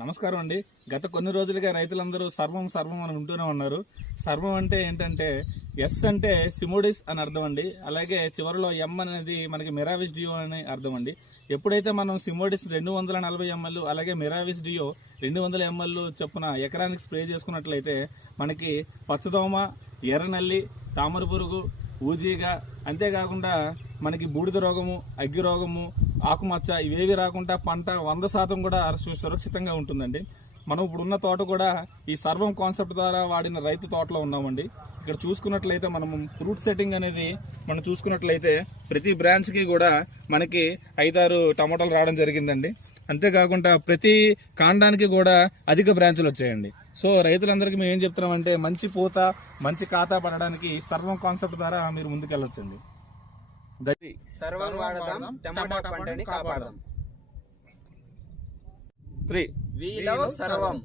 నమస్కారం అండి. గత కొన్ని రోజులుగా రైతులందరూ సర్వం సర్వం అని ఉంటూనే ఉన్నారు. సర్వం అంటే ఏంటంటే ఎస్ అంటే సిమోడిస్ అని అర్థం అండి. అలాగే చివరిలో ఎం అనేది మనకి మిరావిస్ డియో అని అర్థం అండి. ఎప్పుడైతే మనం సిమోడిస్ 240 ml అలాగే మిరావిస్ డియో 200 ml చొప్పున ఎకరానికి స్ప్రే చేసుకున్నట్లయితే మనకి పచ్చదోమ, ఎర్రనల్లి, తామర పురుగు, ఊజీగా, అంతేకాకుండా మనకి బూడిద రోగము, అగ్గి రోగము, ఆకుమచ్చ ఇవేవి రాకుండా పంట 100% కూడా సురక్షితంగా ఉంటుందండి. మనం ఇప్పుడున్న తోట కూడా ఈ సర్వం కాన్సెప్ట్ ద్వారా వాడిన రైతు తోటలో ఉన్నామండి. ఇక్కడ చూసుకున్నట్లయితే మనం ఫ్రూట్ సెట్టింగ్ అనేది మనం చూసుకున్నట్లయితే ప్రతి బ్రాంచ్కి కూడా మనకి 5-6 టమాటాలు రావడం జరిగిందండి. అంతేకాకుండా ప్రతి కాండానికి కూడా అధిక బ్రాంచులు వచ్చాయండి. సో రైతులందరికీ మేము ఏం చెప్తున్నామంటే మంచి పూత, మంచి ఖాతా పడడానికి సర్వం కాన్సెప్ట్ ద్వారా మీరు ముందుకెళ్ళొచ్చండి. సర్వం వాడదాం, టమాటా పంటని కాపాడదాం. 3 We love సర్వం.